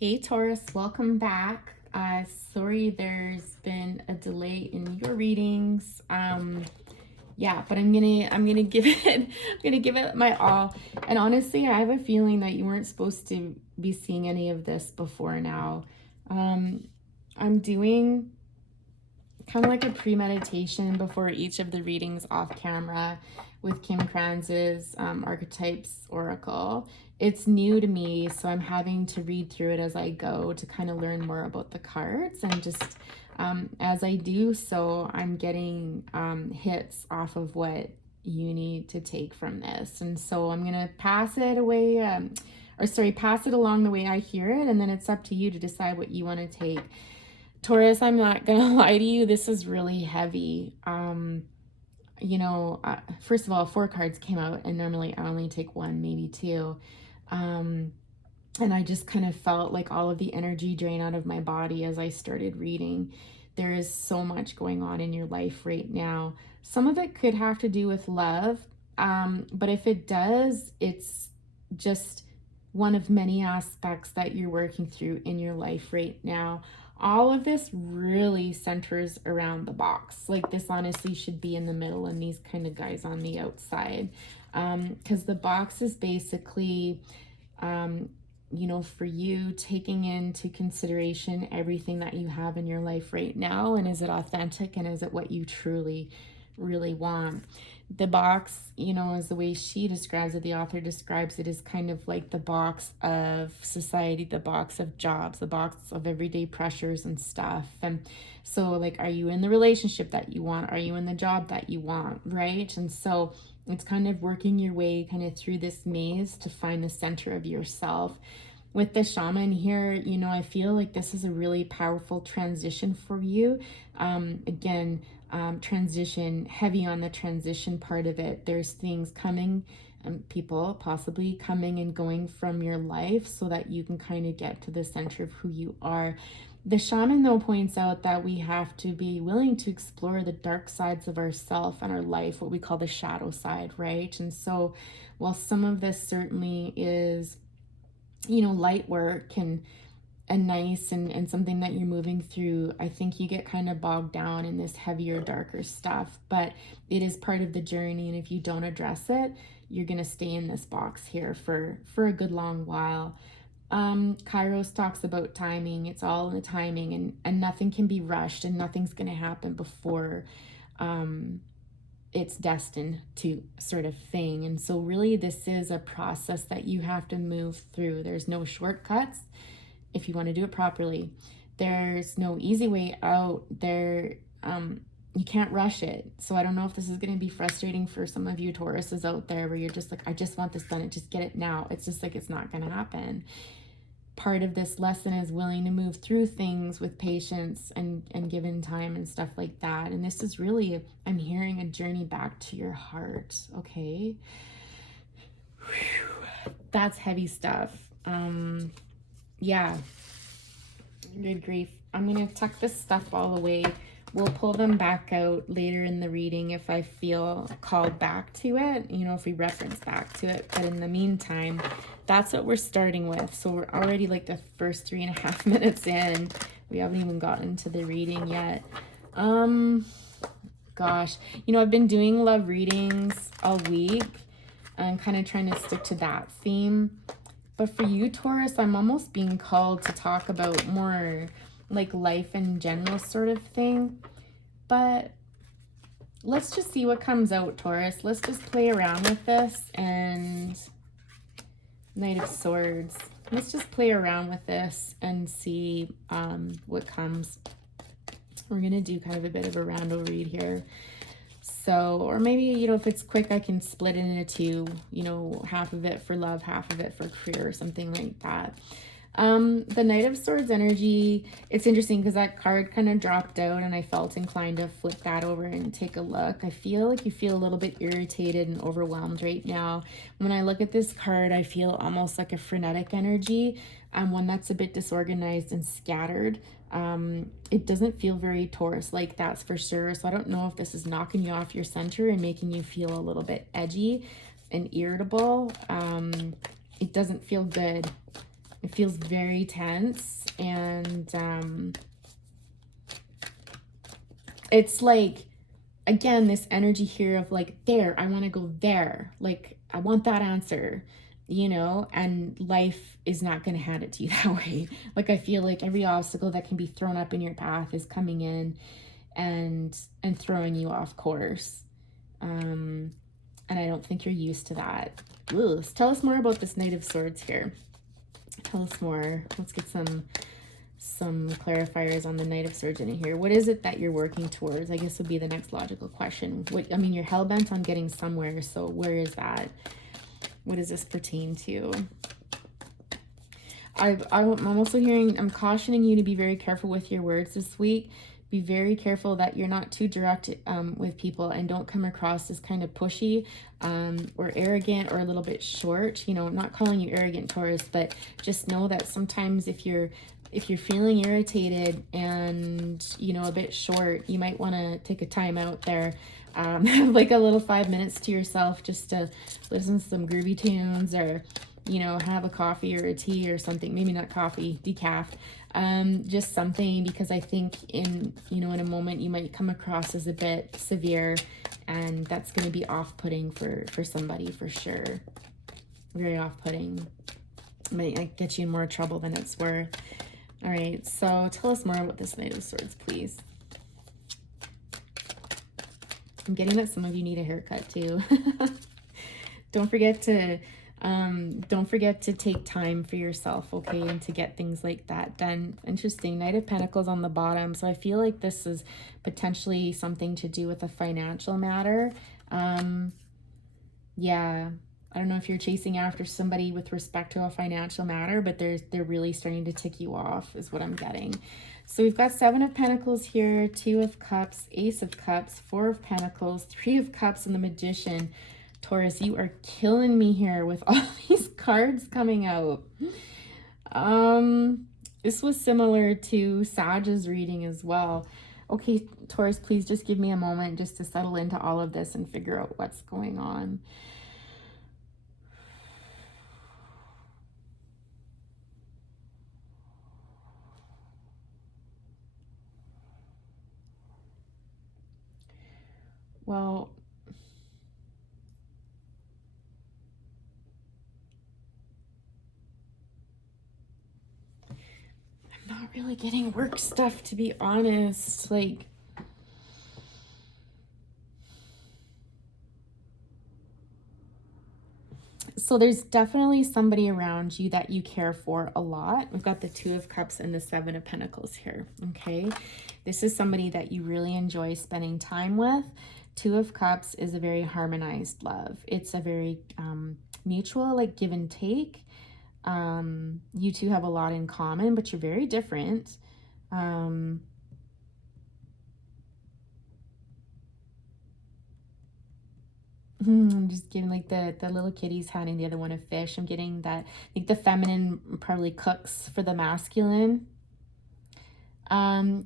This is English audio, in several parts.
Hey Taurus, welcome back. Sorry there's been a delay in your readings. Yeah, but I'm gonna give it I'm gonna give it my all. And honestly, I have a feeling that you weren't supposed to be seeing any of this before now. I'm doing kind of like a premeditation before each of the readings off camera with Kim Kranz's Archetypes Oracle. It's new to me, so I'm having to read through it as I go to kind of learn more about the cards. And just as I do so, I'm getting hits off of what you need to take from this. And so I'm going to pass it away, pass it along the way I hear it, and then it's up to you to decide what you want to take. Taurus, I'm not gonna lie to you, this is really heavy. First of all, 4 cards came out, and normally I only take 1, maybe 2. And I just kind of felt like all of the energy drain out of my body as I started reading. There is so much going on in your life right now. Some of it could have to do with love, but if it does, it's just one of many aspects that you're working through in your life right now. All of this really centers around the box. Like, this honestly should be in the middle and these kind of guys on the outside. Because the box is basically, for you taking into consideration everything that you have in your life right now. And is it authentic, and is it what you truly, really want? The box, is the way she describes it, the author describes it, as kind of like the box of society, the box of jobs, the box of everyday pressures and stuff. And so, like, are you in the relationship that you want? Are you in the job that you want? Right? And so it's kind of working your way kind of through this maze to find the center of yourself. With the shaman here, I feel like this is a really powerful transition for you. Transition, heavy on the transition part of it. There's things coming, people possibly coming and going from your life so that you can kind of get to the center of who you are. The shaman, though, points out that we have to be willing to explore the dark sides of ourself and our life, what we call the shadow side, right? And so while some of this certainly is, light work and nice and something that you're moving through, I think you get kind of bogged down in this heavier, darker stuff. But it is part of the journey, and if you don't address it, you're going to stay in this box here for a good long while. Kairos talks about timing. It's all in the timing, and nothing can be rushed, and nothing's going to happen before it's destined to, sort of thing. And so really this is a process that you have to move through. There's no shortcuts if you want to do it properly. There's no easy way out there. You can't rush it. So I don't know if this is going to be frustrating for some of you Tauruses out there, where you're just like, I just want this done, and just get it now. It's just like, it's not going to happen. Part of this lesson is willing to move through things with patience and given time and stuff like that. And this is really, I'm hearing, a journey back to your heart. Okay. Whew. That's heavy stuff. Yeah. Good grief. I'm going to tuck this stuff all away. We'll pull them back out later in the reading if I feel called back to it, if we reference back to it. But in the meantime, that's what we're starting with. So we're already like the first 3.5 minutes in. We haven't even gotten to the reading yet. Gosh, I've been doing love readings all week. I'm kind of trying to stick to that theme. But for you, Taurus, I'm almost being called to talk about more like life in general sort of thing. But let's just see what comes out, Taurus. Let's just play around with this. And Knight of Swords. Let's just play around with this and see what comes. We're going to do kind of a bit of a rando read here. So, or maybe, if it's quick, I can split it into two, half of it for love, half of it for career, or something like that. The Knight of Swords energy, it's interesting because that card kind of dropped out and I felt inclined to flip that over and take a look. I feel like you feel a little bit irritated and overwhelmed right now. When I look at this card, I feel almost like a frenetic energy, one that's a bit disorganized and scattered. It doesn't feel very Taurus like, that's for sure. So I don't know if this is knocking you off your center and making you feel a little bit edgy and irritable. It doesn't feel good. It feels very tense, and it's like, again, this energy here of like, there, I want to go there. Like, I want that answer, you know, and life is not going to hand it to you that way. Like, I feel like every obstacle that can be thrown up in your path is coming in and throwing you off course. And I don't think you're used to that. Ugh. Tell us more about this Knight of Swords here. Tell us more. Let's get some clarifiers on the Knight of Swords in here. What is it that you're working towards? I guess would be the next logical question. What, I mean, you're hell-bent on getting somewhere, so where is that? What does this pertain to? I'm also hearing, I'm cautioning you to be very careful with your words this week. Be very careful that you're not too direct with people, and don't come across as kind of pushy or arrogant or a little bit short. You know, I'm not calling you arrogant, Taurus, but just know that sometimes if you're feeling irritated and, you know, a bit short, you might want to take a time out there. Have like a little 5 minutes to yourself just to listen to some groovy tunes, or, you know, have a coffee or a tea or something. Maybe not coffee, decaf. Just something, because I think in a moment you might come across as a bit severe, and that's going to be off-putting for somebody for sure. Very off-putting. Might get you in more trouble than it's worth. All right, so tell us more about this Knight of Swords, please. I'm getting that some of you need a haircut too. Don't forget to take time for yourself, okay, and to get things like that done. Interesting. Knight of Pentacles on the bottom. So I feel like this is potentially something to do with a financial matter. Yeah. I don't know if you're chasing after somebody with respect to a financial matter, but they're really starting to tick you off is what I'm getting. So we've got 7 of Pentacles here, 2 of Cups, Ace of Cups, 4 of Pentacles, 3 of Cups, and the Magician. Taurus, you are killing me here with all these cards coming out. This was similar to Sag's reading as well. Okay, Taurus, please just give me a moment just to settle into all of this and figure out what's going on. Well, I'm not really getting work stuff, to be honest. Like, so there's definitely somebody around you that you care for a lot. We've got the 2 of Cups and the 7 of Pentacles here, okay? This is somebody that you really enjoy spending time with. 2 of Cups is a very harmonized love. It's a very mutual, like, give and take. You two have a lot in common, but you're very different. I'm just getting like the little kitty's handing the other one a fish. I'm getting that, I think the feminine probably cooks for the masculine. But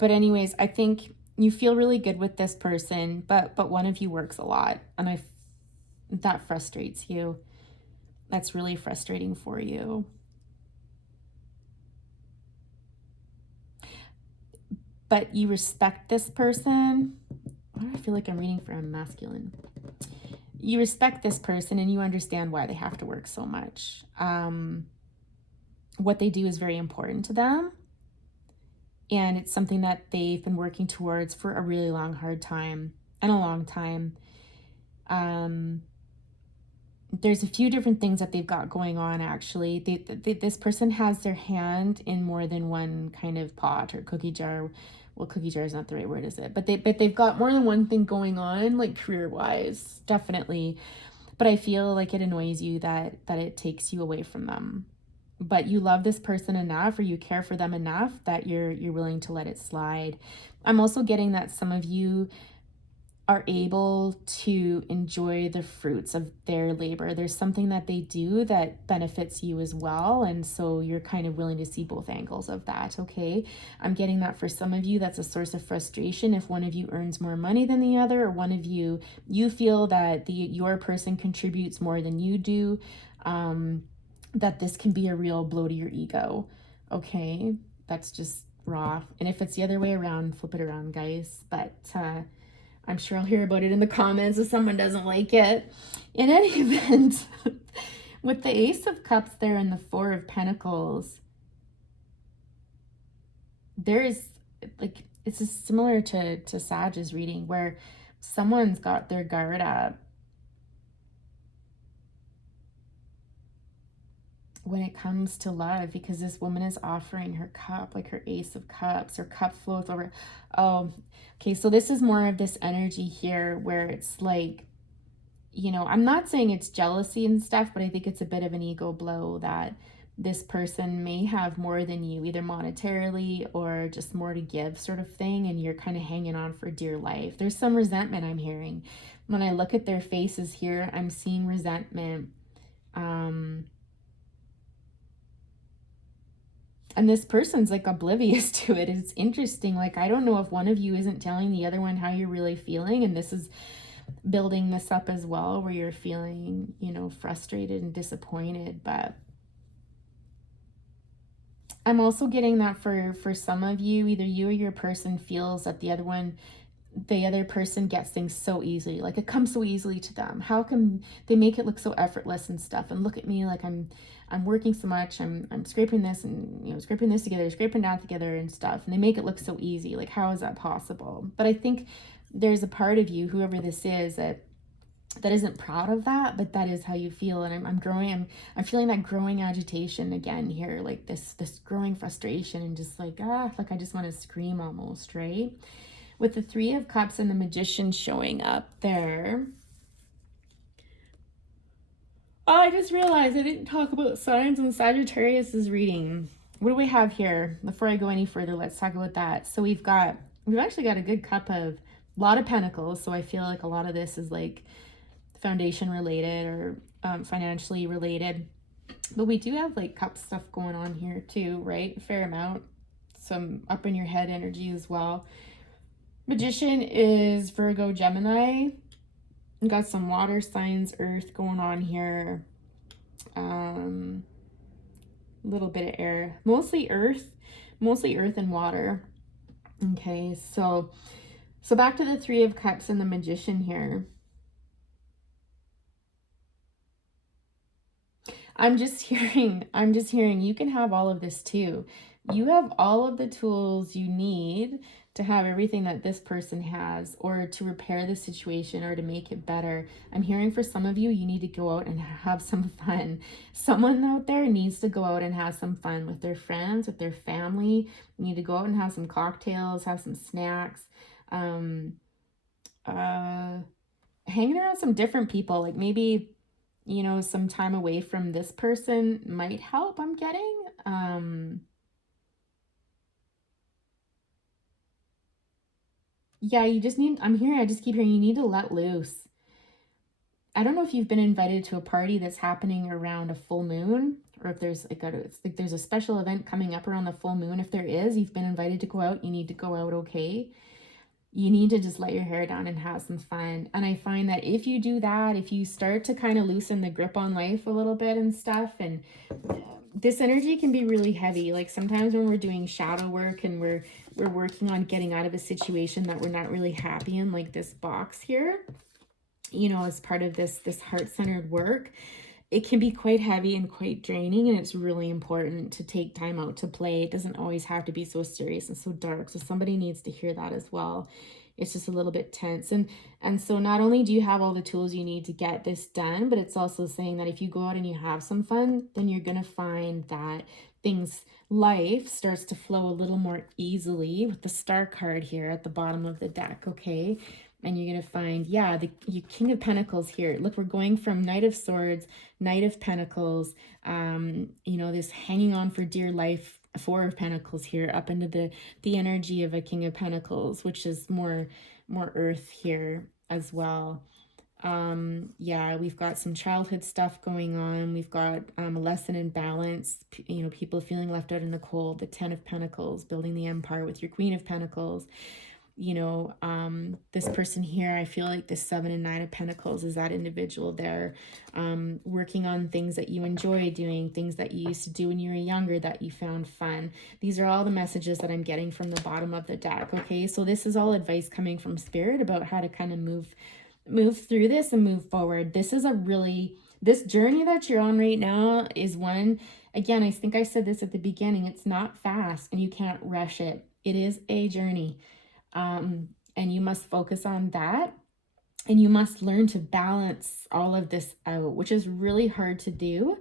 anyways, I think you feel really good with this person, but one of you works a lot, and that frustrates you. That's really frustrating for you. But you respect this person. Why do I feel like I'm reading for a masculine? You respect this person and you understand why they have to work so much. What they do is very important to them. And it's something that they've been working towards for a really long, hard time and a long time. There's a few different things that they've got going on, actually. This person has their hand in more than one kind of pot or cookie jar. Well, cookie jar is not the right word, is it? But they've got more than one thing going on, like career-wise, definitely. But I feel like it annoys you that it takes you away from them. But you love this person enough, or you care for them enough, that you're willing to let it slide. I'm also getting that some of you are able to enjoy the fruits of their labor. There's something that they do that benefits you as well, and so you're kind of willing to see both angles of that, okay? I'm getting that for some of you, that's a source of frustration if one of you earns more money than the other, or one of you feel that your person contributes more than you do. that this can be a real blow to your ego. Okay, that's just raw. And if it's the other way around, flip it around, guys. But I'm sure I'll hear about it in the comments if someone doesn't like it. In any event, with the Ace of Cups there and the Four of Pentacles, there's like, it's just similar to Sag's reading where someone's got their guard up when it comes to love, because this woman is offering her cup, like her Ace of Cups, her cup flows over. Oh, okay, so this is more of this energy here where it's like, you know, I'm not saying it's jealousy and stuff, but I think it's a bit of an ego blow that this person may have more than you, either monetarily or just more to give sort of thing, and you're kind of hanging on for dear life. There's some resentment I'm hearing. When I look at their faces here, I'm seeing resentment. And this person's like oblivious to it. It's interesting. Like, I don't know if one of you isn't telling the other one how you're really feeling, and this is building this up as well, where you're feeling, you know, frustrated and disappointed. But I'm also getting that for some of you, either you or your person feels that the other person gets things so easily, like it comes so easily to them. How can they make it look so effortless and stuff? And look at me, like I'm working so much, I'm scraping this and, you know, scraping this together, scraping that together and stuff, and they make it look so easy. Like, how is that possible? But I think there's a part of you, whoever this is, that isn't proud of that, but that is how you feel. And I'm growing, I'm feeling that growing agitation again here, like this growing frustration, and just like like I just want to scream almost, right? With the Three of Cups and the Magician showing up there. Oh, I just realized I didn't talk about signs in Sagittarius's reading. What do we have here? Before I go any further, let's talk about that. So we've actually got a good cup of, a lot of pentacles. So I feel like a lot of this is like foundation related or financially related. But we do have like cup stuff going on here too, right? A fair amount. Some up in your head energy as well. Magician is Virgo, Gemini. We got some water signs, earth going on here. Little bit of air, mostly earth and water. Okay, so back to the Three of Cups and the Magician here. I'm just hearing you can have all of this too. You have all of the tools you need to have everything that this person has, or to repair the situation or to make it better. I'm hearing for some of you, you need to go out and have some fun. Someone out there needs to go out and have some fun with their friends, with their family. You need to go out and have some cocktails, have some snacks, hanging around some different people. Like maybe, you know, some time away from this person might help, I'm getting. Yeah, you just need, I just keep hearing you need to let loose. I don't know if you've been invited to a party that's happening around a full moon, or if there's like there's a special event coming up around the full moon. If there is, you've been invited to go out, you need to go out, okay? You need to just let your hair down and have some fun. And I find that if you do that, if you start to kind of loosen the grip on life a little bit and stuff, and this energy can be really heavy. Like sometimes when we're doing shadow work and we're working on getting out of a situation that we're not really happy in, like this box here, you know, as part of this heart-centered work, it can be quite heavy and quite draining, and it's really important to take time out to play. It doesn't always have to be so serious and so dark. So somebody needs to hear that as well. It's just a little bit tense. And so not only do you have all the tools you need to get this done, but it's also saying that if you go out and you have some fun, then you're going to find that life starts to flow a little more easily with the Star card here at the bottom of the deck, okay? And you're going to find, yeah, the King of Pentacles here. Look, we're going from Knight of Swords, Knight of Pentacles, you know, this hanging on for dear life, Four of Pentacles here, up into the energy of a King of Pentacles, which is more earth here as well. Yeah, we've got some childhood stuff going on. We've got a lesson in balance, you know, people feeling left out in the cold, the Ten of Pentacles, building the empire with your Queen of Pentacles. This person here, I feel like this 7 and 9 of Pentacles is that individual there, working on things that you enjoy doing, things that you used to do when you were younger that you found fun. These are all the messages that I'm getting from the bottom of the deck. Okay, so this is all advice coming from Spirit about how to kind of move through this and move forward. This journey that you're on right now is one, again, I think I said this at the beginning, it's not fast and you can't rush it. It is a journey. And you must focus on that, and you must learn to balance all of this out, which is really hard to do.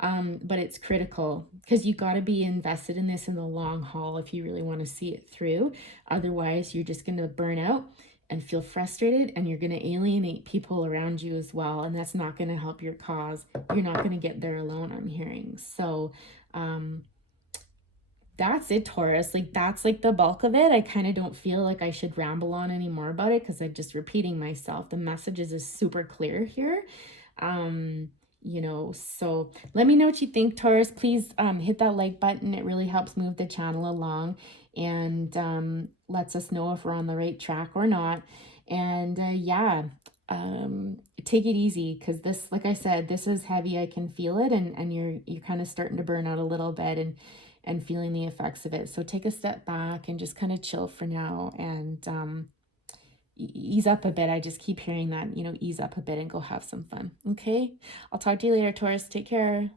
But it's critical because you got to be invested in this in the long haul if you really want to see it through. Otherwise, you're just going to burn out and feel frustrated, and you're going to alienate people around you as well. And that's not going to help your cause. You're not going to get there alone, I'm hearing. So, that's it, Taurus. Like, that's like the bulk of it. I kind of don't feel like I should ramble on anymore about it because I'm just repeating myself. The messages is super clear here. So let me know what you think, Taurus. Please hit that like button. It really helps move the channel along, and lets us know if we're on the right track or not. And take it easy, because this, like I said, this is heavy. I can feel it, and you're kind of starting to burn out a little bit, and feeling the effects of it. So take a step back and just kind of chill for now, and ease up a bit. I just keep hearing that, ease up a bit and go have some fun. Okay, I'll talk to you later, Taurus. Take care.